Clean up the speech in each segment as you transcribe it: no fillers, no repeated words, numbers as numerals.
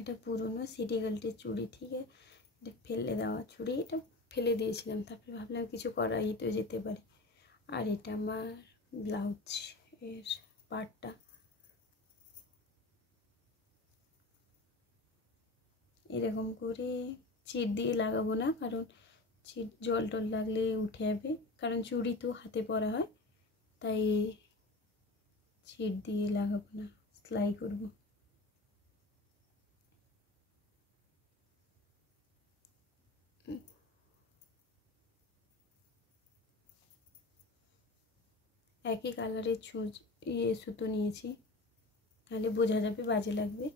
এটা পুরনো সিটি গোল্ডের চুড়ি, ঠিক আছে, এটা ফেলে দেওয়া চুড়ি, এটা ফেলে দিয়েছিলাম, তারপরে ভাবলাম কিছু করাই তো যেতে পারি। আর এটা আমার ব্লাউজ এর পার্টটা। এরকম করে চিট দিয়ে লাগাবো না, কারণ চিট জল টল লাগলে উঠে যাবে, কারণ চুড়ি তো হাতে পরা হয়, তাই চিট দিয়ে লাগাবো না, সেলাই করবো। একই কালারের সুতো নিয়েছি, তাহলে বোঝা যাবে, বাজে লাগবে।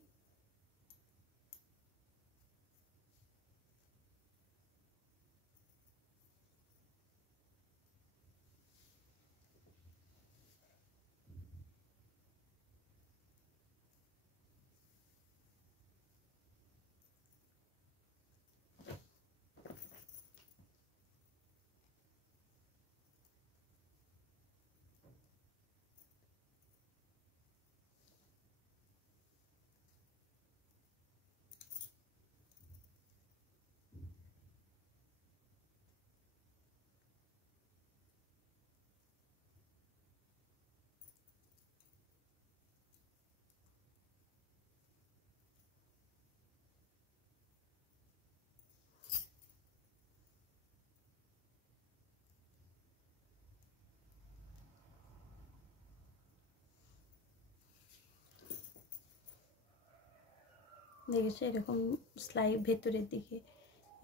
দেখেছো, এরকম সেলাই ভেতরের দিকে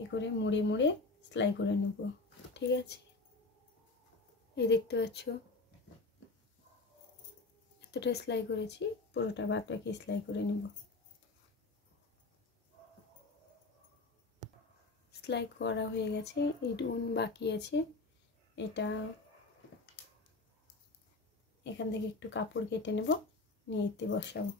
এ করে মুড়ে মুড়ে সেলাই করে নেব, ঠিক আছে। এই দেখতে পাচ্ছ এতটা সেলাই করেছি, পুরোটা বাদ বাকি সেলাই করে নেব। সেলাই করা হয়ে গেছে, এইটুকু বাকি আছে। এটা এখান থেকে একটু কাপড় কেটে নেব, নিয়ে এতে বসাবো।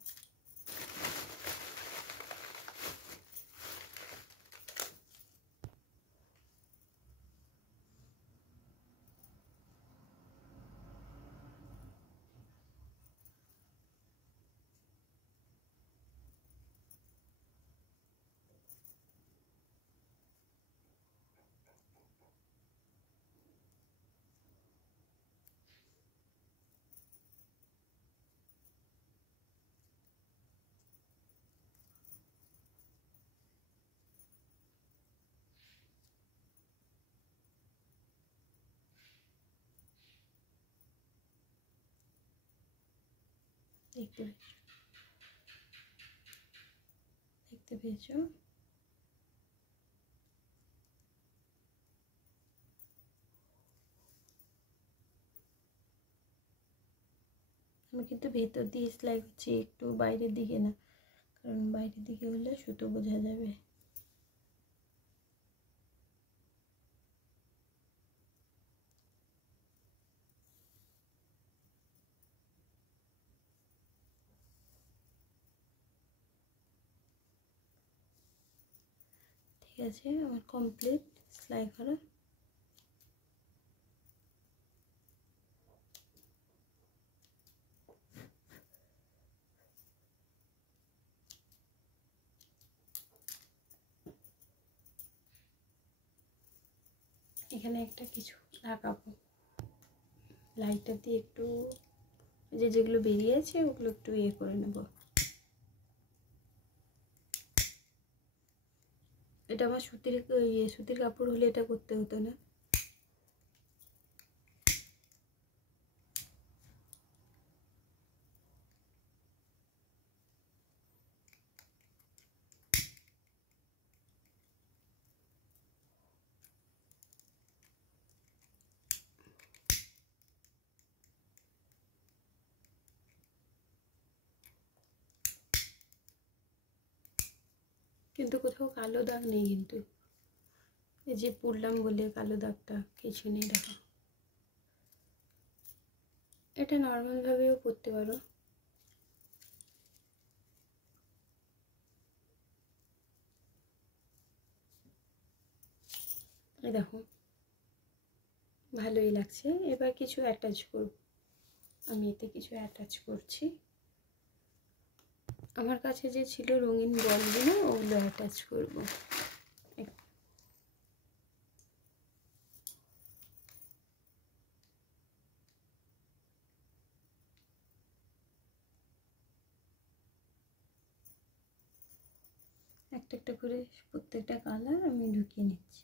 দেখতে পেয়েছো, আমি কিন্তু ভেতর দিয়ে সেলাই করছি, একটু বাইরের দিকে না, কারণ বাইরের দিকে হলে সুতো বোঝা যাবে। ঠিক আছে, আমার কমপ্লিট সেলাই করা। এখানে একটা কিছু লাগাবো, লাইটার দিয়ে একটু যেগুলো বেরিয়েছে ওগুলো একটু ইয়ে করে নেব। এটা আমার সুতির কাপড় হলে এটা করতে হতো না। কিন্তু কোথাও কালো দাগ নেই, কিন্তু এই যে পরলাম বলে কালো দাগটা কিছু নেই, দেখো। এটা নর্মালভাবেও পরতে পারো। দেখো ভালোই লাগছে। এবার কিছু অ্যাটাচ করব, আমি এতে কিছু অ্যাটাচ করছি। আমার কাছে যে ছিল রঙিন বলগুলো ওগুলো অ্যাটাচ করব। একটা একটা করে প্রত্যেকটা কালার আমি ঢুকিয়ে নিচ্ছি।